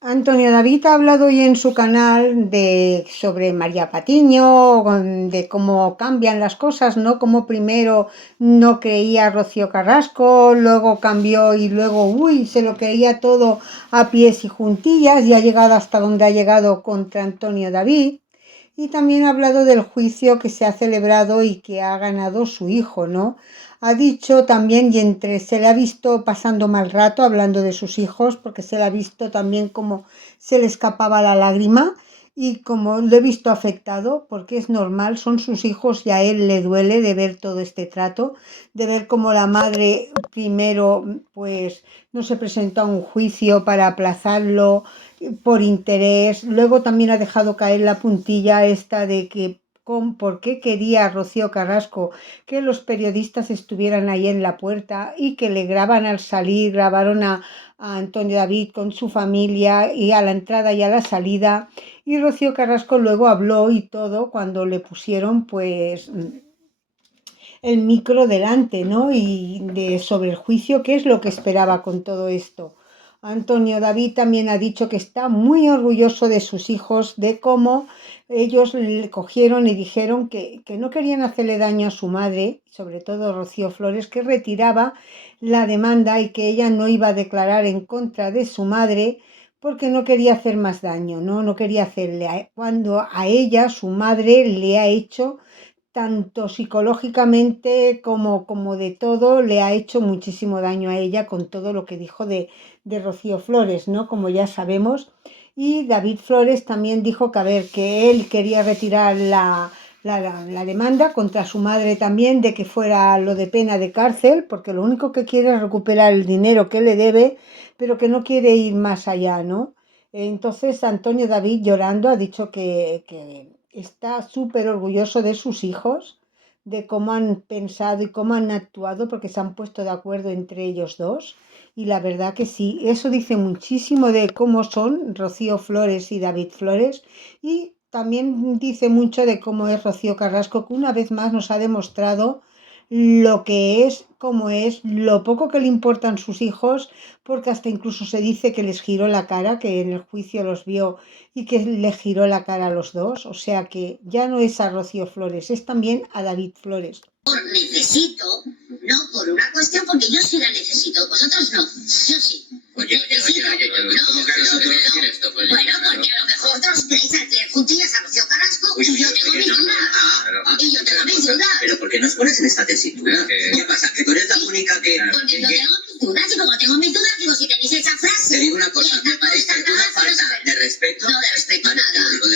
Antonio David ha hablado hoy en su canal sobre María Patiño, de cómo cambian las cosas, ¿no? Como primero no creía Rocío Carrasco, luego cambió y luego, uy, se lo creía todo a pies y juntillas y ha llegado hasta donde ha llegado contra Antonio David. Y también ha hablado del juicio que se ha celebrado y que ha ganado su hijo, ¿no? Ha dicho también, y entre se le ha visto pasando mal rato hablando de sus hijos, porque se le ha visto también como se le escapaba la lágrima y como lo he visto afectado, porque es normal, son sus hijos y a él le duele de ver todo este trato, de ver cómo la madre primero pues no se presentó a un juicio para aplazarlo por interés, luego también ha dejado caer la puntilla esta de que por qué quería Rocío Carrasco que los periodistas estuvieran ahí en la puerta y que le graban al salir, grabaron a Antonio David con su familia y a la entrada y a la salida. Y Rocío Carrasco luego habló y todo cuando le pusieron pues el micro delante, ¿no? Y sobre el juicio, qué es lo que esperaba con todo esto. Antonio David también ha dicho que está muy orgulloso de sus hijos, de cómo ellos le cogieron y dijeron que no querían hacerle daño a su madre, sobre todo Rocío Flores, que retiraba la demanda y que ella no iba a declarar en contra de su madre porque no quería hacer más daño, ¿no? No quería hacerle, cuando a ella, su madre, le ha hecho tanto psicológicamente como de todo, le ha hecho muchísimo daño a ella con todo lo que dijo de Rocío Flores, ¿no? Como ya sabemos. Y David Flores también dijo que, a ver, que él quería retirar la demanda contra su madre también, de que fuera lo de pena de cárcel, porque lo único que quiere es recuperar el dinero que le debe, pero que no quiere ir más allá, ¿no? Entonces Antonio David llorando ha dicho que está súper orgulloso de sus hijos, de cómo han pensado y cómo han actuado, porque se han puesto de acuerdo entre ellos dos. Y la verdad que sí, eso dice muchísimo de cómo son Rocío Flores y David Flores. Y también dice mucho de cómo es Rocío Carrasco, que una vez más nos ha demostrado lo que es, cómo es, lo poco que le importan sus hijos, porque hasta incluso se dice que les giró la cara, que en el juicio los vio y que le giró la cara a los dos. O sea que ya no es a Rocío Flores, es también a David Flores. Necesito, no por una cuestión, porque yo sí la necesito, vosotros no, yo sí. Oye, Necesito, ¿cómo que nosotros decir esto? bueno, porque a lo mejor vosotros queréis hacer juntillas a Rocío Carrasco y yo tengo mis dudas. Y yo tengo mis dudas. Pero ¿por qué nos pones en esta tesitura? ¿Qué pasa? ¿Que tú eres la única que...? Porque yo tengo mis dudas y como tengo mis dudas, digo, si tenéis esa frase... Te digo una cosa, me parece una falta de respeto. No, de respeto nada.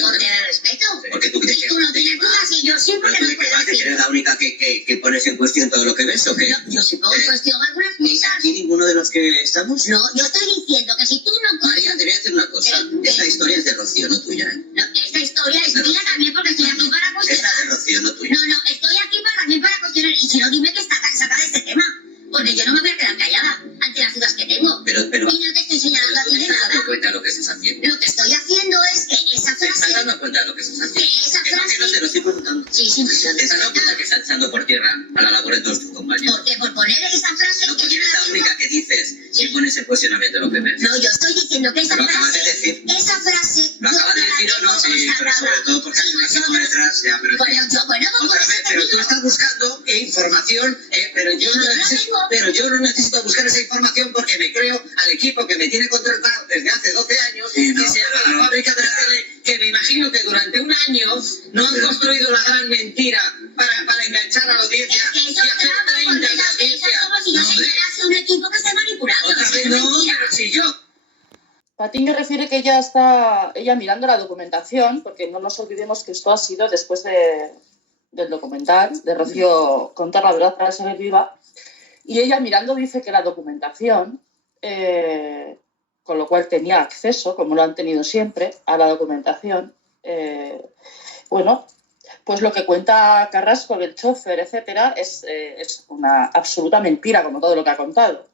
¿Por qué de respeto? Porque tú crees que... Tú no tienes dudas y yo siempre ¿Pero que tú no puedo crees que decir. eres la única que pones en cuestión todo lo que ves o qué? Yo sí pongo en cuestión algunas cosas. ¿Aquí ninguno de los que estamos? No, yo estoy diciendo que si tú no... María, te voy a decir una cosa. Esta historia es de Rocío, no tuya, ¿eh? No, esta historia es mía también porque estoy aquí para Esta cuestionar. es de Rocío, no tuya. No, estoy aquí también para cuestionar. Y si no, dime que está saca de este tema. Porque yo no me voy a quedar callada ante las dudas que tengo. Pero, Y no te estoy señalando a ¿tú ti te de estás dando nada. cuenta de lo que estás haciendo? Lo que estoy haciendo es que esa ¿Te estás frase... dando cuenta de lo que estás haciendo? Que esa Que no frase... te lo estoy preguntando. Sí, sí, ¿Te estás dando cuenta que estás echando por tierra a la labor de todos tus compañeros? Porque por poner esa frase... No, que porque yo eres no la tengo- única que dices que pones en cuestionamiento lo que ves. No, yo estoy diciendo que esa Lo acabas de frase... decir. Esa frase... Lo acabas de decir o no, sí, pero sobre todo porque hay un equipo detrás, ya, pero... Bueno, pues por Otra eso vez, te pero digo. tú estás buscando información, pero yo no necesito buscar esa información porque me creo al equipo que me tiene contratado desde hace 12 años, que se llama la fábrica de la tele, que me imagino que durante un año no han construido la gran mentira para enganchar a la audiencia Es que y eso hacer 30 de audiencia. es como si yo No, hombre, señalase un equipo que esté manipulando. otra Eso vez es no, mentira. pero si yo... Patiño refiere que ella mirando la documentación, porque no nos olvidemos que esto ha sido después del documental, de Rocío contar la verdad para ser viva, y ella mirando dice que la documentación, con lo cual tenía acceso, como lo han tenido siempre, a la documentación, bueno, pues lo que cuenta Carrasco del chofer, etcétera, es una absoluta mentira, como todo lo que ha contado.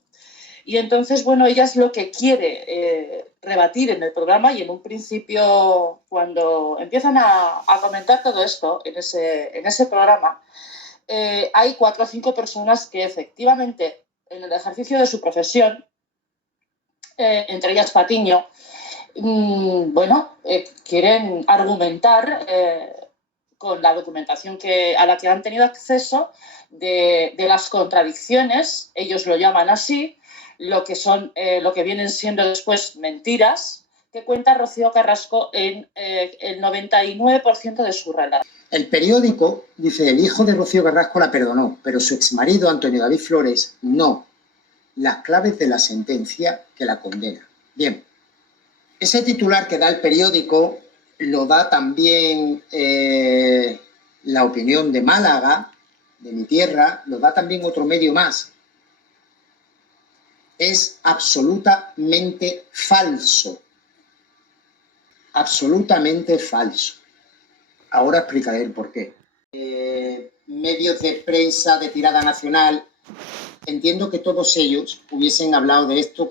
Y entonces, bueno, ella es lo que quiere rebatir en el programa y en un principio, cuando empiezan a comentar todo esto en ese programa, hay 4 o 5 personas que efectivamente, en el ejercicio de su profesión, entre ellas Patiño, bueno, quieren argumentar con la documentación a la que han tenido acceso de las contradicciones, ellos lo llaman así, lo que vienen siendo después mentiras, que cuenta Rocío Carrasco en el 99% de su relato. El periódico dice, el hijo de Rocío Carrasco la perdonó, pero su exmarido, Antonio David Flores, no. Las claves de la sentencia que la condena. Bien, ese titular que da el periódico lo da también La Opinión de Málaga, de mi tierra, lo da también otro medio más. Es absolutamente falso. Absolutamente falso. Ahora explicaré el porqué. Medios de prensa de tirada nacional, entiendo que todos ellos hubiesen hablado de esto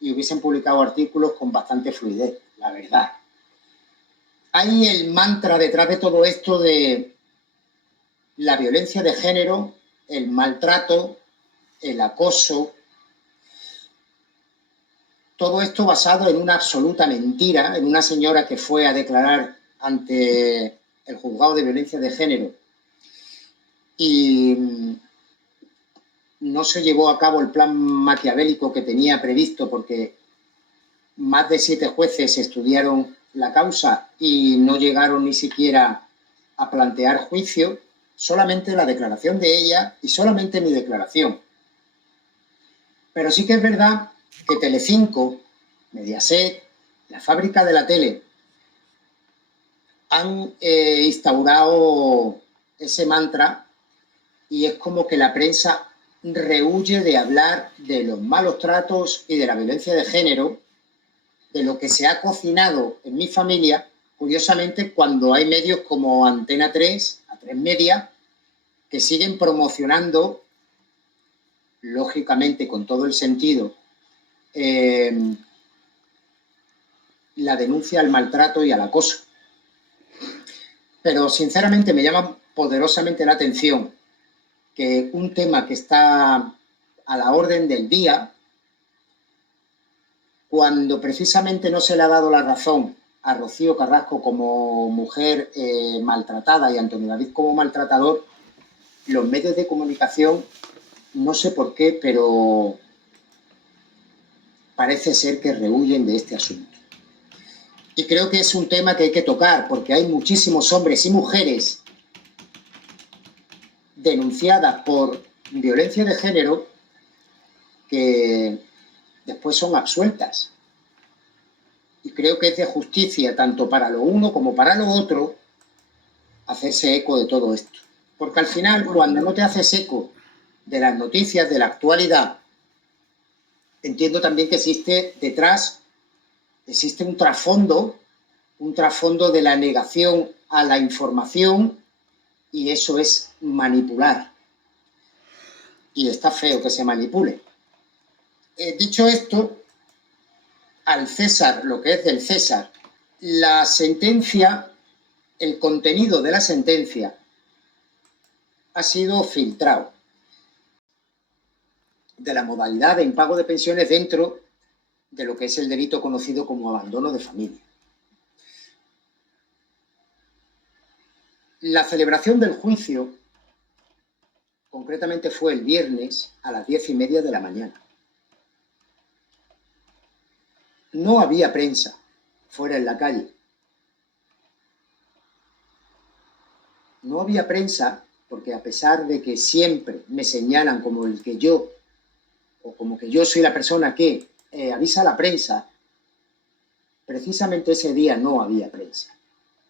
y hubiesen publicado artículos con bastante fluidez, la verdad. Hay el mantra detrás de todo esto de la violencia de género, el maltrato, el acoso. Todo esto basado en una absoluta mentira, en una señora que fue a declarar ante el juzgado de violencia de género y no se llevó a cabo el plan maquiavélico que tenía previsto porque más de 7 jueces estudiaron la causa y no llegaron ni siquiera a plantear juicio, solamente la declaración de ella y solamente mi declaración. Pero sí que es verdad que Telecinco, Mediaset, la fábrica de la tele, han instaurado ese mantra y es como que la prensa rehúye de hablar de los malos tratos y de la violencia de género, de lo que se ha cocinado en mi familia, curiosamente cuando hay medios como Antena 3, A3 Media, que siguen promocionando, lógicamente con todo el sentido, la denuncia al maltrato y al acoso. Pero sinceramente me llama poderosamente la atención que un tema que está a la orden del día, cuando precisamente no se le ha dado la razón a Rocío Carrasco como mujer maltratada y a Antonio David como maltratador, los medios de comunicación, no sé por qué, pero parece ser que rehuyen de este asunto. Y creo que es un tema que hay que tocar, porque hay muchísimos hombres y mujeres denunciadas por violencia de género que después son absueltas. Y creo que es de justicia, tanto para lo uno como para lo otro, hacerse eco de todo esto. Porque al final, cuando no te haces eco de las noticias de la actualidad, entiendo también que existe detrás, existe un trasfondo de la negación a la información, y eso es manipular. Y está feo que se manipule. Dicho esto, al César lo que es del César, la sentencia, el contenido de la sentencia ha sido filtrado de la modalidad de impago de pensiones dentro de lo que es el delito conocido como abandono de familia. La celebración del juicio, concretamente, fue el viernes a las 10:30 de la mañana. No había prensa fuera en la calle. No había prensa porque, a pesar de que siempre me señalan como el que yo, o como que yo soy la persona que avisa a la prensa, precisamente ese día no había prensa.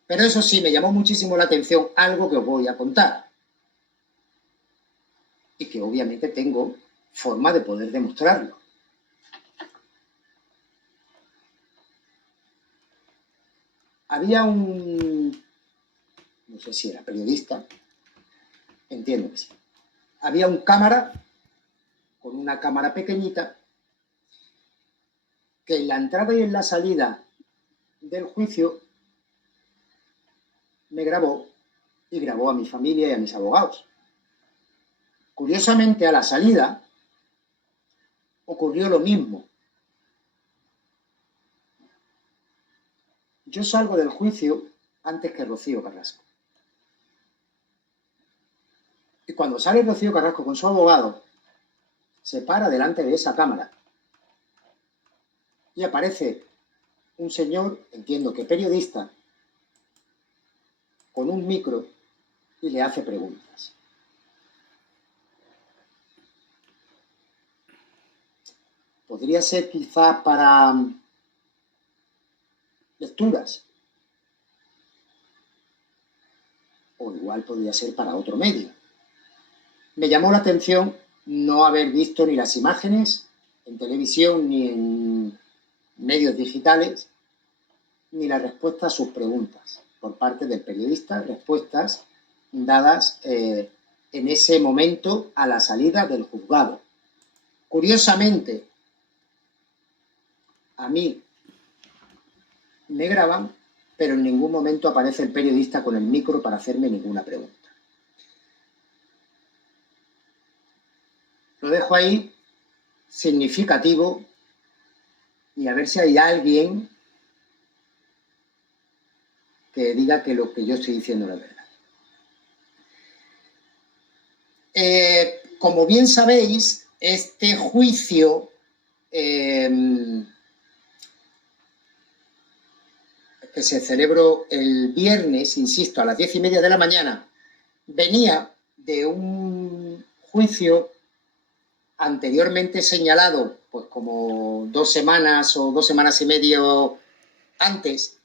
Pero eso sí, me llamó muchísimo la atención algo que os voy a contar. Y que obviamente tengo forma de poder demostrarlo. Había no sé si era periodista, entiendo que sí. Había un cámara, con una cámara pequeñita, que en la entrada y en la salida del juicio me grabó y grabó a mi familia y a mis abogados. Curiosamente, a la salida ocurrió lo mismo. Yo salgo del juicio antes que Rocío Carrasco. Y cuando sale Rocío Carrasco con su abogado, se para delante de esa cámara y aparece un señor, entiendo que periodista, con un micro y le hace preguntas. Podría ser quizá para lecturas, o igual podría ser para otro medio. Me llamó la atención no haber visto ni las imágenes en televisión ni en medios digitales, ni la respuesta a sus preguntas por parte del periodista, respuestas dadas en ese momento a la salida del juzgado. Curiosamente, a mí me graban, pero en ningún momento aparece el periodista con el micro para hacerme ninguna pregunta. Lo dejo ahí, significativo, y a ver si hay alguien que diga que lo que yo estoy diciendo es verdad. Como bien sabéis, este juicio que se celebró el viernes, insisto, a las 10:30 de la mañana, venía de un juicio anteriormente señalado, pues como 2 semanas o 2 semanas y medio antes,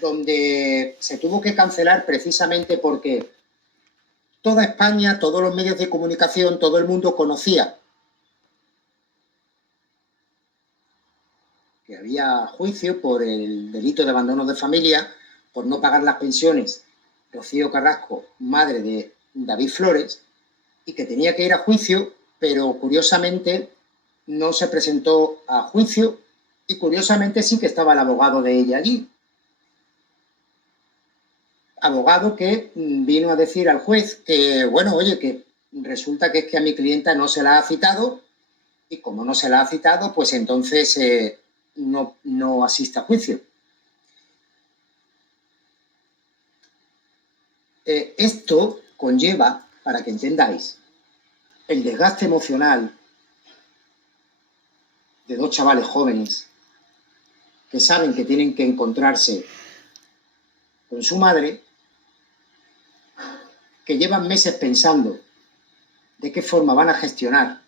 donde se tuvo que cancelar precisamente porque toda España, todos los medios de comunicación, todo el mundo conocía que había juicio por el delito de abandono de familia, por no pagar las pensiones, Rocío Carrasco, madre de David Flores, y que tenía que ir a juicio, pero curiosamente no se presentó a juicio y curiosamente sí que estaba el abogado de ella allí. Abogado que vino a decir al juez que, bueno, oye, que resulta que es que a mi clienta no se la ha citado y como no se la ha citado, pues entonces no asiste a juicio. Esto conlleva, para que entendáis, el desgaste emocional de 2 chavales jóvenes que saben que tienen que encontrarse con su madre, que llevan meses pensando de qué forma van a gestionar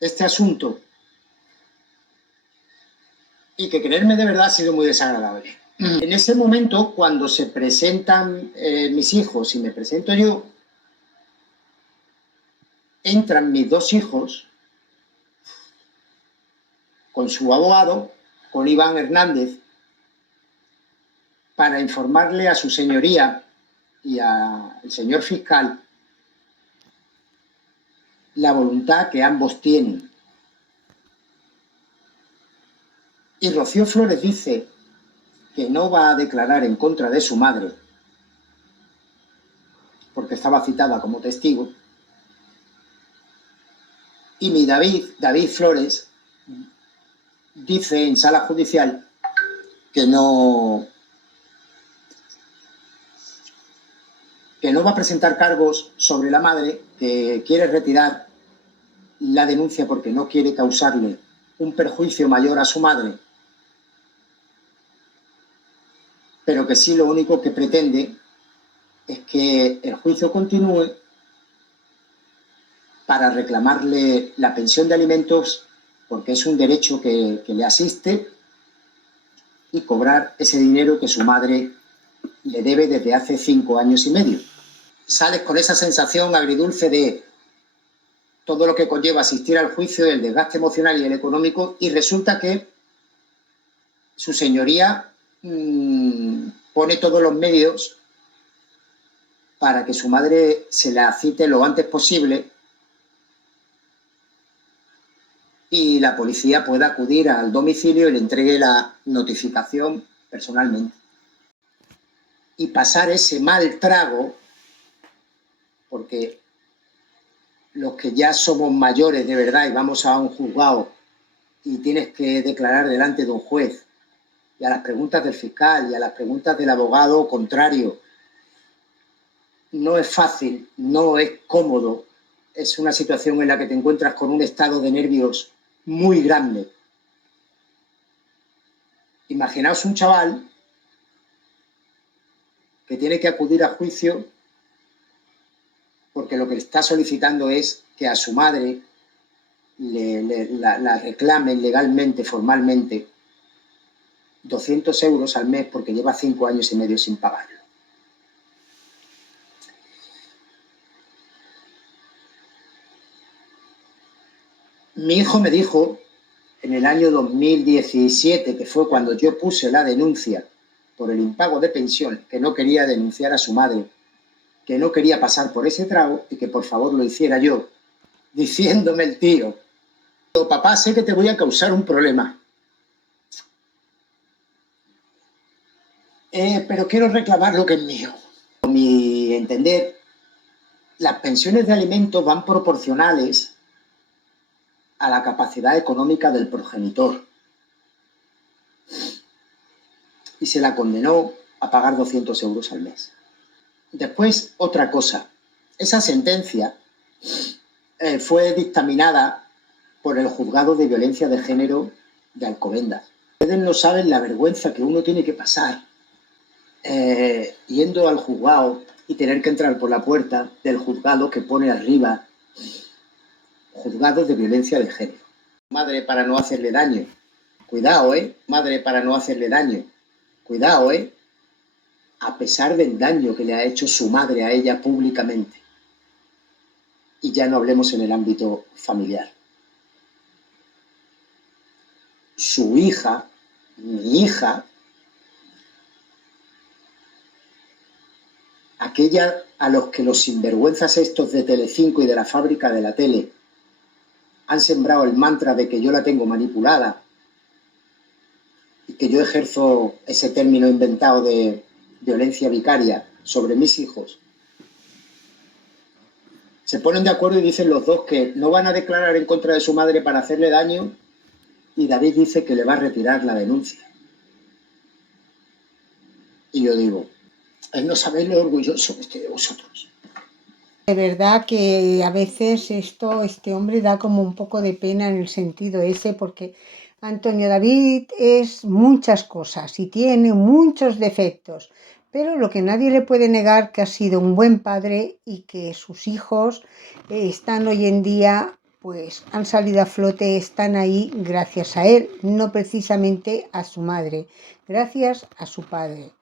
este asunto y que creerme de verdad ha sido muy desagradable. En ese momento, cuando se presentan mis hijos y me presento yo, entran mis 2 hijos con su abogado, con Iván Hernández, para informarle a su señoría y al señor fiscal la voluntad que ambos tienen. Y Rocío Flores dice que no va a declarar en contra de su madre, porque estaba citada como testigo, y mi David Flores, dice en sala judicial que no va a presentar cargos sobre la madre, que quiere retirar la denuncia porque no quiere causarle un perjuicio mayor a su madre, pero que sí lo único que pretende es que el juicio continúe para reclamarle la pensión de alimentos, porque es un derecho que le asiste, y cobrar ese dinero que su madre le debe desde hace 5 años y medio. Sales con esa sensación agridulce de todo lo que conlleva asistir al juicio, el desgaste emocional y el económico, y resulta que su señoría pone todos los medios para que su madre se la cite lo antes posible y la policía pueda acudir al domicilio y le entregue la notificación personalmente. Y pasar ese mal trago, porque los que ya somos mayores de verdad y vamos a un juzgado y tienes que declarar delante de un juez y a las preguntas del fiscal y a las preguntas del abogado contrario. No es fácil, no es cómodo, es una situación en la que te encuentras con un estado de nervios muy grande. Imaginaos un chaval que tiene que acudir a juicio porque lo que le está solicitando es que a su madre la reclamen legalmente, formalmente, 200 euros al mes porque lleva 5 años y medio sin pagarlo. Mi hijo me dijo en el año 2017, que fue cuando yo puse la denuncia por el impago de pensión, que no quería denunciar a su madre, que no quería pasar por ese trago y que por favor lo hiciera yo, diciéndome el tío: papá, sé que te voy a causar un problema, pero quiero reclamar lo que es mío. A mi entender, las pensiones de alimentos van proporcionales a la capacidad económica del progenitor. Y se la condenó a pagar 200 euros al mes. Después, otra cosa. Esa sentencia fue dictaminada por el Juzgado de Violencia de Género de Alcobendas. Ustedes no saben la vergüenza que uno tiene que pasar yendo al juzgado y tener que entrar por la puerta del juzgado que pone arriba Juzgado de Violencia de Género. Madre para no hacerle daño. Cuidado, madre para no hacerle daño. Cuidado, a pesar del daño que le ha hecho su madre a ella públicamente. Y ya no hablemos en el ámbito familiar. Su hija, mi hija, aquella a los que los sinvergüenzas estos de Telecinco y de la fábrica de la tele han sembrado el mantra de que yo la tengo manipulada y que yo ejerzo ese término inventado de violencia vicaria sobre mis hijos, se ponen de acuerdo y dicen los dos que no van a declarar en contra de su madre para hacerle daño, y David dice que le va a retirar la denuncia. Y yo digo, no sabéis lo orgulloso que estoy de vosotros. De verdad que a veces este hombre da como un poco de pena en el sentido ese, porque Antonio David es muchas cosas y tiene muchos defectos, pero lo que nadie le puede negar que ha sido un buen padre y que sus hijos están hoy en día, pues han salido a flote, están ahí gracias a él, no precisamente a su madre, gracias a su padre.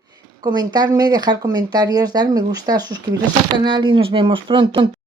Comentarme, dejar comentarios, dar me gusta, suscribiros al canal y nos vemos pronto.